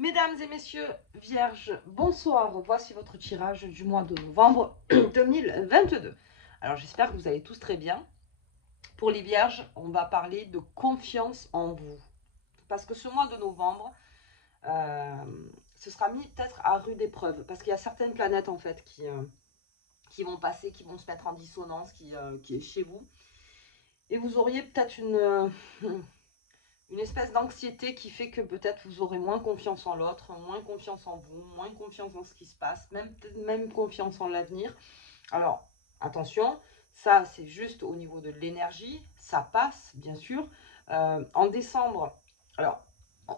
Mesdames et messieurs vierges, bonsoir. Voici votre tirage du mois de novembre 2022. Alors j'espère que vous allez tous très bien. Pour les vierges, on va parler de confiance en vous. Parce que ce mois de novembre, ce sera mis peut-être à rude épreuve. Parce qu'il y a certaines planètes en fait qui vont passer, qui vont se mettre en dissonance, qui est chez vous. Et vous auriez peut-être une espèce d'anxiété qui fait que peut-être vous aurez moins confiance en l'autre, moins confiance en vous, moins confiance en ce qui se passe, même confiance en l'avenir. Alors, attention, ça c'est juste au niveau de l'énergie, ça passe bien sûr. En décembre, alors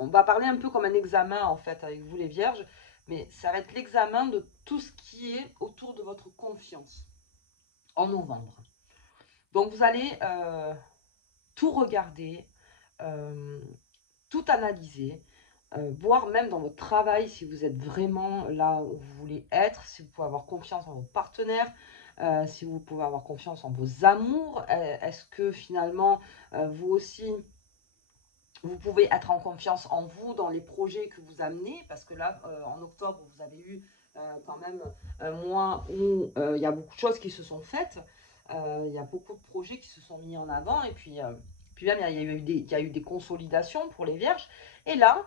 on va parler un peu comme un examen en fait avec vous les vierges, mais ça va être l'examen de tout ce qui est autour de votre confiance en novembre. Donc vous allez tout regarder, tout analyser, voir même dans votre travail si vous êtes vraiment là où vous voulez être, si vous pouvez avoir confiance en vos partenaires, si vous pouvez avoir confiance en vos amours. Est-ce que finalement, vous aussi, vous pouvez être en confiance en vous, dans les projets que vous amenez, parce que là, en octobre, vous avez eu quand même un mois où il y a beaucoup de choses qui se sont faites, il y a beaucoup de projets qui se sont mis en avant, et puis même, il y a eu des consolidations pour les vierges, et là,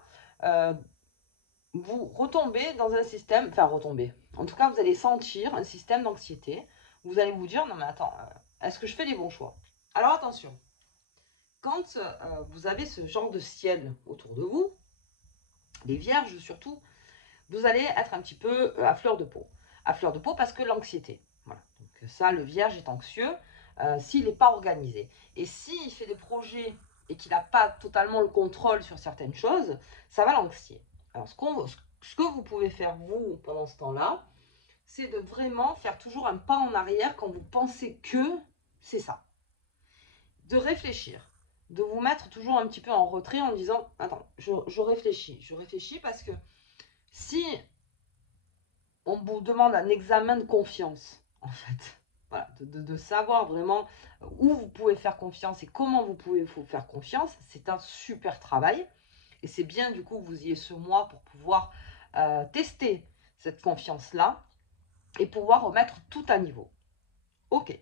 vous retombez dans un système, enfin retombez, en tout cas, vous allez sentir un système d'anxiété, vous allez vous dire, non mais attends, est-ce que je fais les bons choix? Alors attention, quand vous avez ce genre de ciel autour de vous, les vierges surtout, vous allez être un petit peu à fleur de peau. À fleur de peau parce que l'anxiété. Voilà. Donc ça, le vierge est anxieux s'il n'est pas organisé. Et s'il fait des projets et qu'il n'a pas totalement le contrôle sur certaines choses, ça va l'anxier. Alors ce que vous pouvez faire, vous, pendant ce temps-là, c'est de vraiment faire toujours un pas en arrière quand vous pensez que c'est ça. De réfléchir, de vous mettre toujours un petit peu en retrait en disant attends, je réfléchis parce que si on vous demande un examen de confiance, en fait, voilà, de savoir vraiment où vous pouvez faire confiance et comment vous pouvez vous faire confiance, c'est un super travail et c'est bien du coup que vous ayez ce mois pour pouvoir tester cette confiance-là et pouvoir remettre tout à niveau. Ok.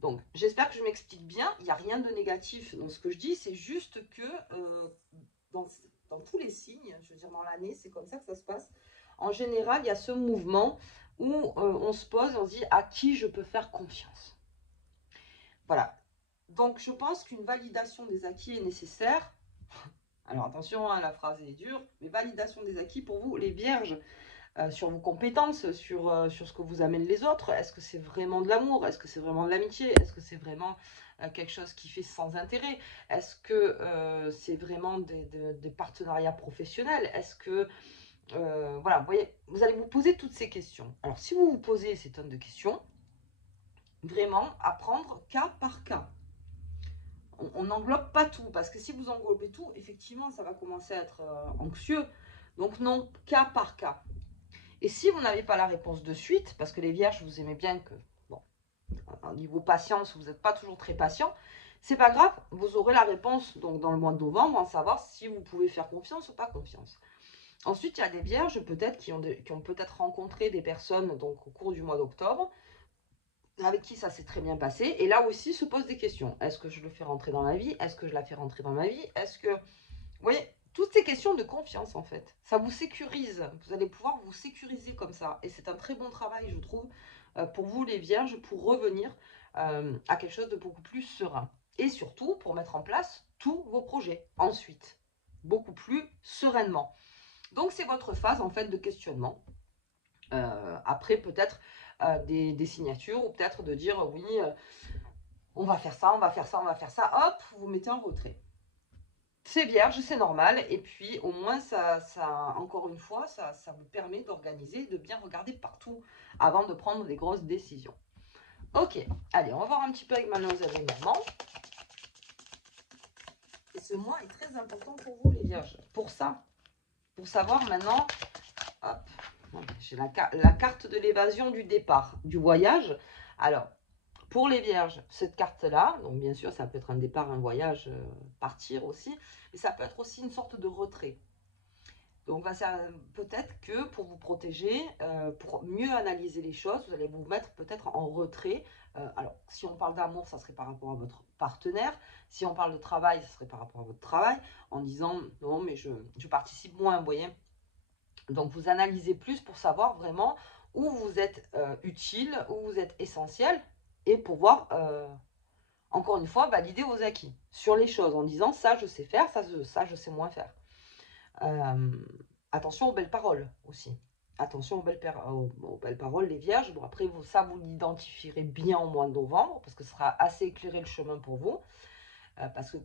Donc, j'espère que je m'explique bien. Il n'y a rien de négatif dans ce que je dis. C'est juste que dans, dans tous les signes, je veux dire dans l'année, c'est comme ça que ça se passe. En général, il y a ce mouvement où on se pose, on se dit à qui je peux faire confiance. Voilà. Donc, je pense qu'une validation des acquis est nécessaire. Alors, attention, hein, la phrase est dure, mais validation des acquis pour vous, les vierges. Sur vos compétences, sur ce que vous amènent les autres. Est-ce que c'est vraiment de l'amour? Est-ce que c'est vraiment de l'amitié? Est-ce que c'est vraiment quelque chose qui fait sans intérêt? Est-ce que c'est vraiment des partenariats professionnels? Est-ce que... voilà, vous voyez, vous allez vous poser toutes ces questions. Alors, si vous vous posez ces tonnes de questions, vraiment apprendre cas par cas. On n'englobe pas tout, parce que si vous englobez tout, effectivement, ça va commencer à être anxieux. Donc non, cas par cas. Et si vous n'avez pas la réponse de suite, parce que les vierges, vous aimez bien que, bon, au niveau patience, vous n'êtes pas toujours très patient, c'est pas grave, vous aurez la réponse donc dans le mois de novembre, en savoir si vous pouvez faire confiance ou pas confiance. Ensuite, il y a des vierges peut-être qui ont peut-être rencontré des personnes donc au cours du mois d'octobre, avec qui ça s'est très bien passé, et là aussi se posent des questions. Est-ce que je le fais rentrer dans ma vie? Est-ce que je la fais rentrer dans ma vie? Est-ce que... Vous voyez, toutes ces questions de confiance, en fait, ça vous sécurise. Vous allez pouvoir vous sécuriser comme ça. Et c'est un très bon travail, je trouve, pour vous, les vierges, pour revenir à quelque chose de beaucoup plus serein. Et surtout, pour mettre en place tous vos projets ensuite, beaucoup plus sereinement. Donc, c'est votre phase, en fait, de questionnement. Après, peut-être des signatures, ou peut-être de dire, oui, on va faire ça, on va faire ça, on va faire ça. Hop, vous mettez en retrait. C'est vierge, c'est normal. Et puis, au moins, encore une fois, ça vous permet d'organiser, de bien regarder partout avant de prendre des grosses décisions. Ok, allez, on va voir un petit peu avec mademoiselle et maman. Et ce mois est très important pour vous, les vierges. Pour ça, pour savoir maintenant, hop, j'ai la carte de l'évasion du départ, du voyage. Alors, pour les vierges, cette carte-là, donc bien sûr, ça peut être un départ, un voyage, partir aussi, mais ça peut être aussi une sorte de retrait. Donc, peut-être que pour vous protéger, pour mieux analyser les choses, vous allez vous mettre peut-être en retrait. Alors, si on parle d'amour, ça serait par rapport à votre partenaire. Si on parle de travail, ça serait par rapport à votre travail, en disant non, mais je participe moins, vous voyez. Donc, vous analysez plus pour savoir vraiment où vous êtes utile, où vous êtes essentiel, et pouvoir, encore une fois, valider vos acquis sur les choses en disant ça, je sais faire, ça, je sais moins faire. Attention aux belles paroles aussi. Attention aux belles paroles, les vierges. Bon, après, vous l'identifierez bien au mois de novembre, parce que ce sera assez éclairé le chemin pour vous. Parce que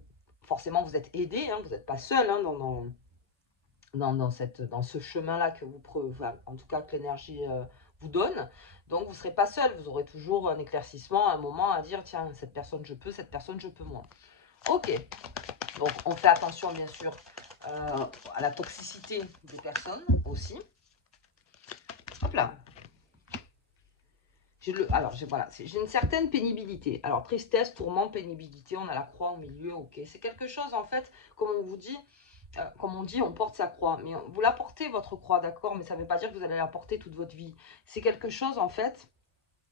forcément, vous êtes aidé, hein, vous n'êtes pas seul hein, dans ce chemin-là que vous prenez, en tout cas que l'énergie vous donne. Donc, vous ne serez pas seul, vous aurez toujours un éclaircissement, un moment à dire, tiens, cette personne je peux, cette personne je peux moins. Ok, donc on fait attention bien sûr à la toxicité des personnes aussi. Hop là. J'ai une certaine pénibilité. Alors, tristesse, tourment, pénibilité, on a la croix au milieu, ok. C'est quelque chose, en fait, comme on dit, on porte sa croix. Mais vous la portez, votre croix, d'accord, mais ça ne veut pas dire que vous allez la porter toute votre vie. C'est quelque chose, en fait,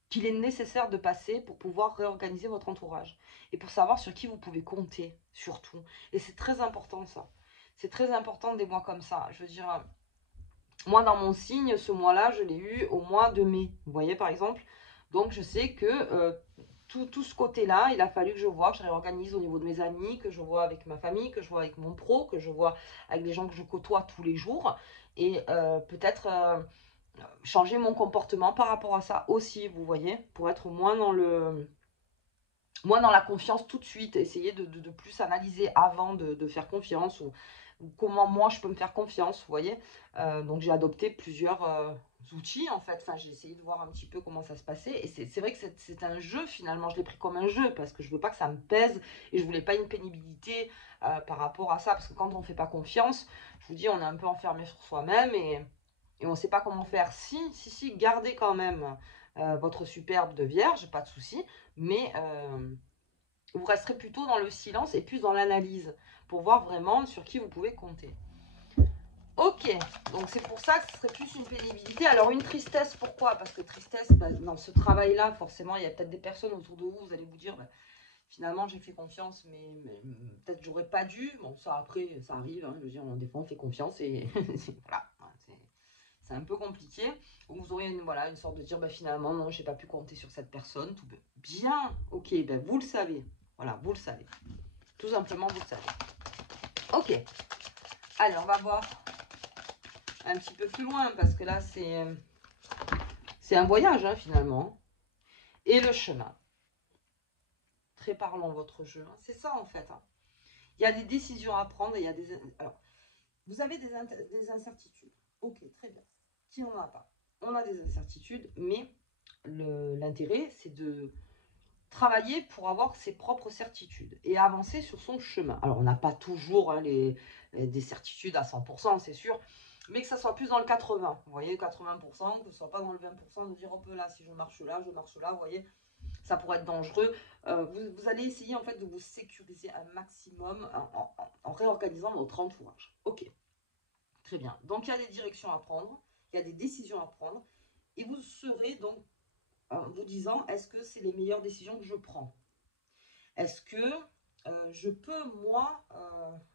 qu'il est nécessaire de passer pour pouvoir réorganiser votre entourage. Et pour savoir sur qui vous pouvez compter, surtout. Et c'est très important, ça. C'est très important des mois comme ça. Je veux dire, moi, dans mon signe, ce mois-là, je l'ai eu au mois de mai. Vous voyez, par exemple. Donc, je sais que tout ce côté-là, il a fallu que je vois, que je réorganise au niveau de mes amis, que je vois avec ma famille, que je vois avec mon pro, que je vois avec les gens que je côtoie tous les jours. Et peut-être changer mon comportement par rapport à ça aussi, vous voyez, pour être moins dans la confiance tout de suite, essayer de plus analyser avant de faire confiance ou comment moi je peux me faire confiance, vous voyez. Donc j'ai adopté plusieurs outils en fait, enfin j'ai essayé de voir un petit peu comment ça se passait et c'est vrai que c'est un jeu finalement, je l'ai pris comme un jeu parce que je veux pas que ça me pèse et je voulais pas une pénibilité par rapport à ça parce que quand on fait pas confiance, je vous dis on est un peu enfermé sur soi-même et on ne sait pas comment faire. Si, gardez quand même votre superbe de vierge, pas de souci, mais vous resterez plutôt dans le silence et plus dans l'analyse pour voir vraiment sur qui vous pouvez compter. Ok, donc c'est pour ça que ce serait plus une pénibilité. Alors une tristesse, pourquoi? Parce que tristesse, dans ce travail-là, forcément, il y a peut-être des personnes autour de vous, vous allez vous dire, finalement j'ai fait confiance, mais peut-être j'aurais pas dû. Bon, ça après, ça arrive, hein, je veux dire, des fois on fait confiance et voilà, c'est un peu compliqué. Donc vous aurez une sorte de dire, finalement, non, j'ai pas pu compter sur cette personne. Tout bien, ok, vous le savez. Voilà, vous le savez. Tout simplement, vous le savez. Ok. Allez, on va voir un petit peu plus loin, parce que là, c'est un voyage, hein, finalement. Et le chemin. Très parlant, votre jeu. Hein. C'est ça, en fait. Hein. Il y a des décisions à prendre, et il y a des... Alors, vous avez des incertitudes. Ok, très bien. Qui n'en a pas? On a des incertitudes, mais l'intérêt, c'est de travailler pour avoir ses propres certitudes et avancer sur son chemin. Alors, on n'a pas toujours hein, des certitudes à 100%, c'est sûr, mais que ça soit plus dans le 80%. Vous voyez, 80%, que ce soit pas dans le 20% de dire, hop là, si je marche là, vous voyez, ça pourrait être dangereux. Vous allez essayer, en fait, de vous sécuriser un maximum en réorganisant votre entourage. Ok, très bien. Donc, il y a des directions à prendre, il y a des décisions à prendre, et vous serez donc en vous disant, est-ce que c'est les meilleures décisions que je prends? Est-ce que je peux, moi,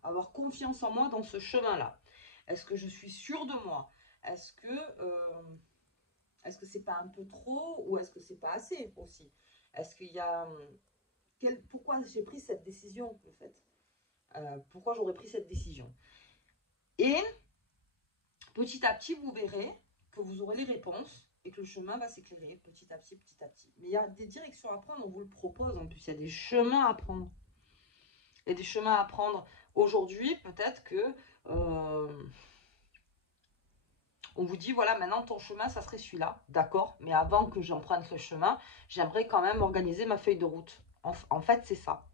avoir confiance en moi dans ce chemin-là? Est-ce que je suis sûre de moi? Est-ce que c'est pas un peu trop ou est-ce que c'est pas assez aussi? Est-ce qu'il y a... pourquoi j'ai pris cette décision, en fait? Pourquoi j'aurais pris cette décision? Et petit à petit, vous verrez que vous aurez les réponses et que le chemin va s'éclairer petit à petit, petit à petit. Mais il y a des directions à prendre, on vous le propose en plus, il y a des chemins à prendre. Il y a des chemins à prendre. Aujourd'hui, peut-être que on vous dit, voilà, maintenant ton chemin, ça serait celui-là, d'accord, mais avant que j'emprunte le chemin, j'aimerais quand même organiser ma feuille de route. En fait, c'est ça.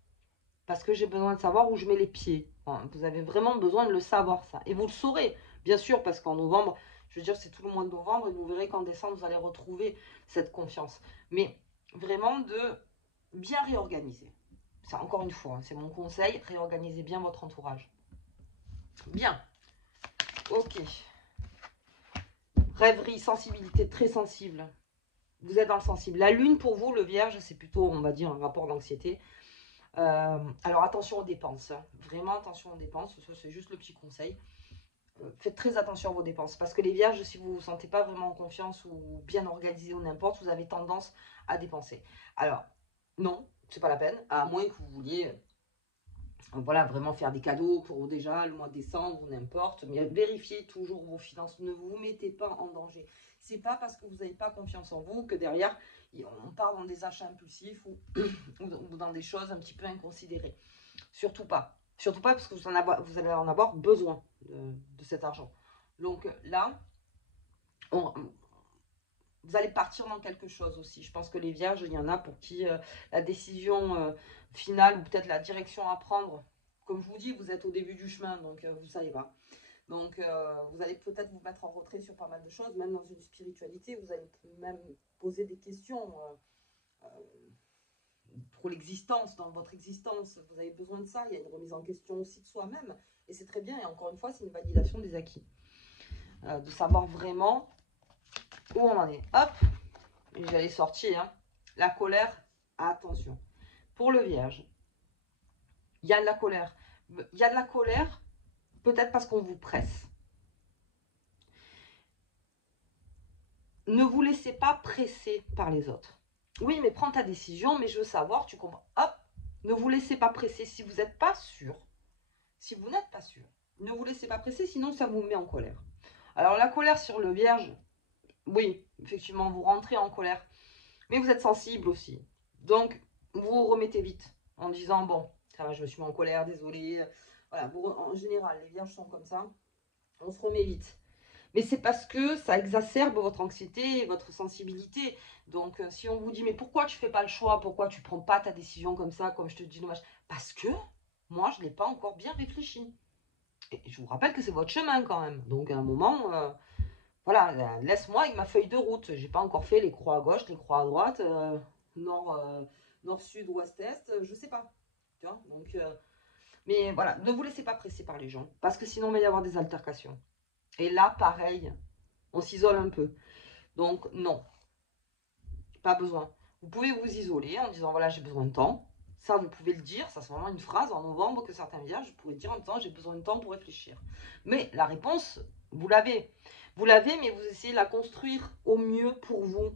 Parce que j'ai besoin de savoir où je mets les pieds. Enfin, vous avez vraiment besoin de le savoir, ça. Et vous le saurez, bien sûr, parce qu'en novembre, je veux dire, c'est tout le mois de novembre, et vous verrez qu'en décembre, vous allez retrouver cette confiance. Mais vraiment de bien réorganiser. Ça, encore une fois, c'est mon conseil, réorganisez bien votre entourage. Bien. Ok. Rêverie, sensibilité, très sensible. Vous êtes dans le sensible. La lune, pour vous, le vierge, c'est plutôt, on va dire, un rapport d'anxiété. Alors, attention aux dépenses. Hein. Vraiment, attention aux dépenses. Ça, c'est juste le petit conseil. Faites très attention à vos dépenses. Parce que les vierges, si vous ne vous sentez pas vraiment en confiance ou bien organisé ou n'importe, vous avez tendance à dépenser. Alors, non, c'est pas la peine. À moins que vous vouliez voilà, vraiment faire des cadeaux pour déjà le mois de décembre ou n'importe. Mais vérifiez toujours vos finances. Ne vous mettez pas en danger. C'est pas parce que vous n'avez pas confiance en vous que derrière, on part dans des achats impulsifs ou dans des choses un petit peu inconsidérées. Surtout pas. Surtout pas parce que vous allez en avoir besoin de cet argent. Donc là, vous allez partir dans quelque chose aussi. Je pense que les vierges, il y en a pour qui la décision finale ou peut-être la direction à prendre, comme je vous dis, vous êtes au début du chemin, donc vous savez pas. Donc vous allez peut-être vous mettre en retrait sur pas mal de choses, même dans une spiritualité, vous allez même poser des questions pour l'existence, dans votre existence. Vous avez besoin de ça, il y a une remise en question aussi de soi-même, et c'est très bien, et encore une fois, c'est une validation des acquis. De savoir vraiment où on en est. Hop, j'allais sortir, hein. La colère, attention. Pour le vierge, il y a de la colère. Il y a de la colère, peut-être parce qu'on vous presse. Ne vous laissez pas presser par les autres. Oui, mais prends ta décision, mais je veux savoir, tu comprends. Hop, ne vous laissez pas presser si vous n'êtes pas sûr. Si vous n'êtes pas sûr, ne vous laissez pas presser, sinon ça vous met en colère. Alors la colère sur le vierge, oui, effectivement, vous rentrez en colère. Mais vous êtes sensible aussi. Donc, vous vous remettez vite en disant, bon, ça va, je me suis mis en colère, désolé. Voilà, en général, les vierges sont comme ça. On se remet vite. Mais c'est parce que ça exacerbe votre anxiété et votre sensibilité. Donc, si on vous dit, mais pourquoi tu fais pas le choix? Pourquoi tu prends pas ta décision comme ça, comme je te dis, dommage? Parce que moi, je ne l'ai pas encore bien réfléchi. Et je vous rappelle que c'est votre chemin quand même. Donc, à un moment, voilà, laisse-moi avec ma feuille de route. J'ai pas encore fait les croix à gauche, les croix à droite, nord, nord, sud, ouest, est, je sais pas. Tu vois, donc, mais voilà, ne vous laissez pas presser par les gens, parce que sinon il va y avoir des altercations. Et là, pareil, on s'isole un peu. Donc non, pas besoin. Vous pouvez vous isoler en disant voilà, j'ai besoin de temps. Ça, vous pouvez le dire, ça c'est vraiment une phrase en novembre que certains vierges pourraient dire en disant j'ai besoin de temps pour réfléchir. Mais la réponse, vous l'avez. Vous l'avez, mais vous essayez de la construire au mieux pour vous.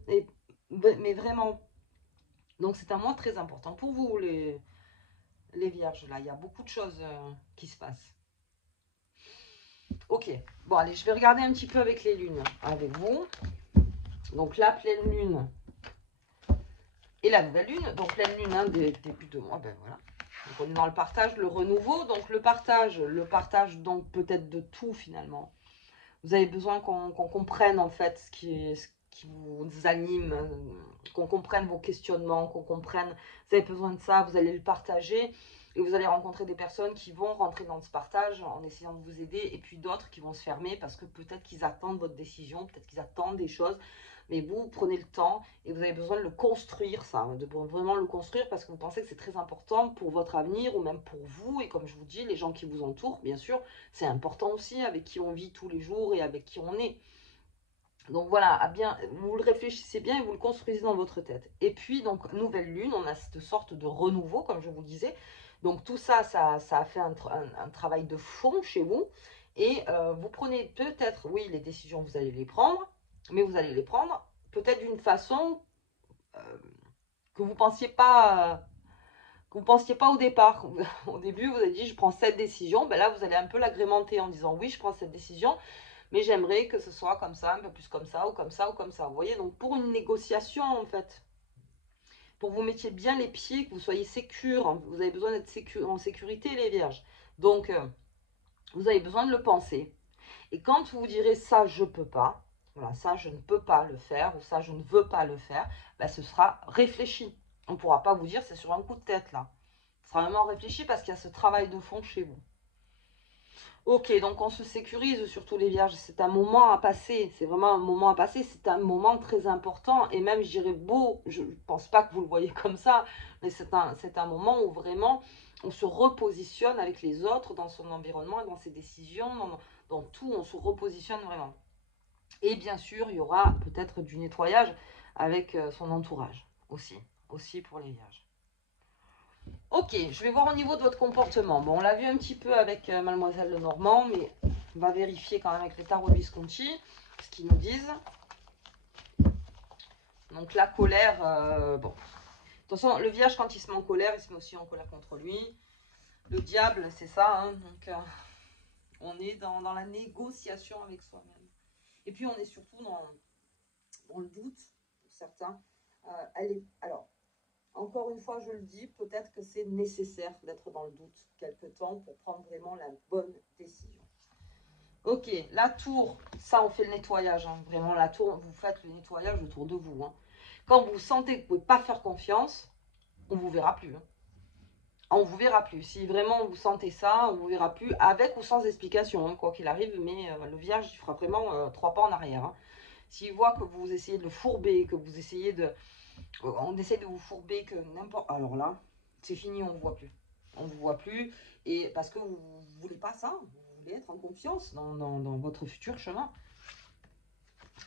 Mais vraiment. Donc c'est un mois très important pour vous, les vierges. Là, il y a beaucoup de choses qui se passent. Ok, bon allez, je vais regarder un petit peu avec les lunes, avec vous. Donc la pleine lune et la nouvelle lune. Donc pleine lune, hein, début de mois, ben voilà. Donc on est dans le partage, le renouveau. Donc le partage donc peut-être de tout finalement. Vous avez besoin qu'on comprenne en fait ce qui vous anime, qu'on comprenne vos questionnements, qu'on comprenne. Vous avez besoin de ça, vous allez le partager. Et vous allez rencontrer des personnes qui vont rentrer dans ce partage en essayant de vous aider. Et puis d'autres qui vont se fermer parce que peut-être qu'ils attendent votre décision, peut-être qu'ils attendent des choses. Mais vous prenez le temps et vous avez besoin de le construire, ça, de vraiment le construire parce que vous pensez que c'est très important pour votre avenir ou même pour vous. Et comme je vous dis, les gens qui vous entourent, bien sûr, c'est important aussi avec qui on vit tous les jours et avec qui on est. Donc voilà, vous le réfléchissez bien et vous le construisez dans votre tête. Et puis, donc, nouvelle lune, on a cette sorte de renouveau, comme je vous disais. Donc tout ça, ça a fait un travail de fond chez vous. Et vous prenez peut-être, oui, les décisions, vous allez les prendre, mais vous allez les prendre peut-être d'une façon que vous ne pensiez pas... que vous ne pensiez pas au départ. Au début, vous avez dit, je prends cette décision. Ben là, vous allez un peu l'agrémenter en disant, oui, je prends cette décision, mais j'aimerais que ce soit comme ça, un peu plus comme ça, ou comme ça, ou comme ça. Vous voyez, donc pour une négociation, en fait, pour que vous mettiez bien les pieds, que vous soyez sécure, vous avez besoin d'être en sécurité, les vierges. Donc, vous avez besoin de le penser. Et quand vous direz ça, je peux pas, voilà, ça, je ne peux pas le faire, ou ça, je ne veux pas le faire, ben, ce sera réfléchi. On ne pourra pas vous dire c'est sur un coup de tête, là. Ce sera vraiment réfléchi parce qu'il y a ce travail de fond chez vous. Ok, donc on se sécurise, surtout les vierges, c'est un moment à passer, c'est vraiment un moment à passer, c'est un moment très important, et même je dirais beau, je ne pense pas que vous le voyez comme ça, mais c'est un moment où vraiment on se repositionne avec les autres dans son environnement et dans ses décisions, Donc tout, on se repositionne vraiment. Et bien sûr, il y aura peut-être du nettoyage avec son entourage aussi pour les vierges. Ok, je vais voir au niveau de votre comportement. Bon, on l'a vu un petit peu avec Mademoiselle Lenormand, mais on va vérifier quand même avec les tarots Visconti ce qu'ils nous disent. Donc la colère, bon. De toute façon, le vierge, quand il se met en colère, il se met aussi en colère contre lui. Le diable, c'est ça. Hein, donc, on est dans la négociation avec soi-même. Et puis, on est surtout dans le doute, pour certains. Alors, encore une fois, je le dis, peut-être que c'est nécessaire d'être dans le doute quelque temps pour prendre vraiment la bonne décision. Ok, la tour, ça, on fait le nettoyage. Hein, vraiment, la tour, vous faites le nettoyage autour de vous. Hein. Quand vous sentez que vous ne pouvez pas faire confiance, on ne vous verra plus. Hein. On ne vous verra plus. Si vraiment vous sentez ça, on ne vous verra plus, avec ou sans explication, hein, quoi qu'il arrive. Mais le vierge, il fera vraiment 3 pas en arrière. Hein. S'il voit que vous essayez de le fourber, que vous essayez de... On essaie de vous fourber, que n'importe... Alors là, c'est fini, on ne vous voit plus. On ne vous voit plus. Et parce que vous ne voulez pas ça. Vous voulez être en confiance dans votre futur chemin.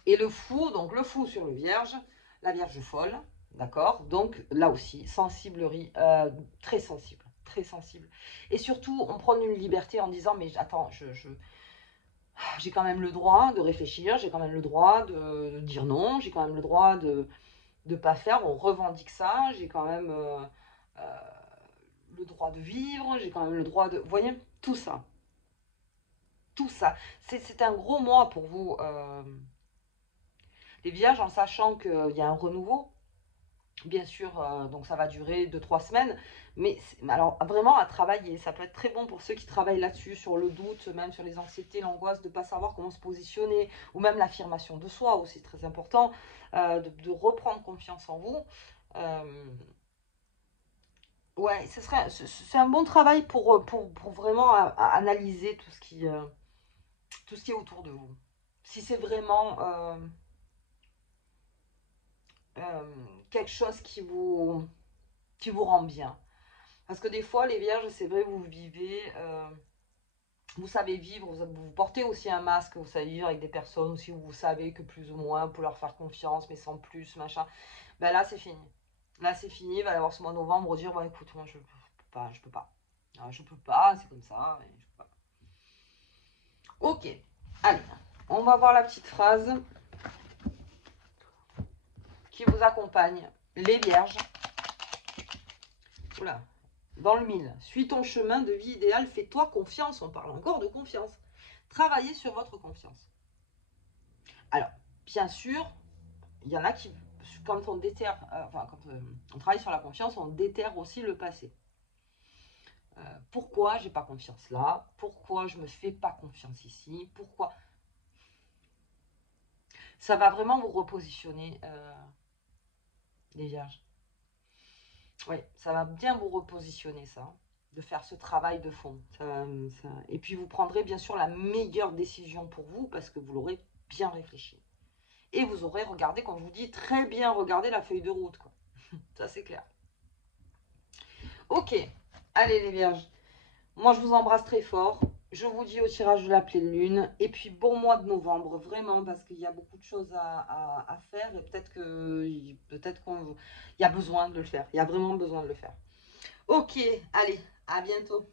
Et le fou, donc le fou sur le vierge, la vierge folle, d'accord. Donc là aussi, sensiblerie, très sensible, très sensible. Et surtout, on prend une liberté en disant, mais attends, j'ai quand même le droit de réfléchir, j'ai quand même le droit de dire non, j'ai quand même le droit de ne pas faire, on revendique ça, j'ai quand même le droit de vivre, j'ai quand même le droit de... Vous voyez, tout ça. Tout ça. C'est un gros mois pour vous, les vierges, en sachant qu'il y a un renouveau. Bien sûr, donc ça va durer 2-3 semaines, mais alors vraiment à travailler, ça peut être très bon pour ceux qui travaillent là-dessus, sur le doute, même sur les anxiétés, l'angoisse de ne pas savoir comment se positionner, ou même l'affirmation de soi aussi, très important, de reprendre confiance en vous. Ouais, c'est un bon travail pour vraiment analyser tout ce qui est autour de vous. Si c'est vraiment quelque chose qui vous rend bien. Parce que des fois, les vierges, c'est vrai, vous vivez, vous savez vivre, vous portez aussi un masque, vous savez vivre avec des personnes aussi où vous savez que plus ou moins, vous pouvez leur faire confiance, mais sans plus, machin. Ben là, c'est fini. Là, c'est fini, il va y avoir ce mois de novembre, dire, bon, écoute, moi, je peux pas. Je peux pas, c'est comme ça, et je peux pas. Ok, allez, on va voir la petite phrase qui vous accompagne. Les vierges. Oula. Dans le mille, suis ton chemin de vie idéal, fais-toi confiance, on parle encore de confiance. Travaillez sur votre confiance. Alors, bien sûr, il y en a qui, quand on déterre, quand on travaille sur la confiance, on déterre aussi le passé. Pourquoi j'ai pas confiance là? Pourquoi je me fais pas confiance ici? Pourquoi? Ça va vraiment vous repositionner, les vierges. Oui, ça va bien vous repositionner ça, de faire ce travail de fond. Et puis vous prendrez bien sûr la meilleure décision pour vous parce que vous l'aurez bien réfléchi. Et vous aurez regardé, comme je vous dis, très bien regardé la feuille de route, quoi. Ça c'est clair. Ok, allez les vierges. Moi je vous embrasse très fort. Je vous dis au tirage de la pleine lune. Et puis bon mois de novembre, vraiment, parce qu'il y a beaucoup de choses à faire. Et peut-être qu'il y a besoin de le faire. Il y a vraiment besoin de le faire. Ok, allez, à bientôt.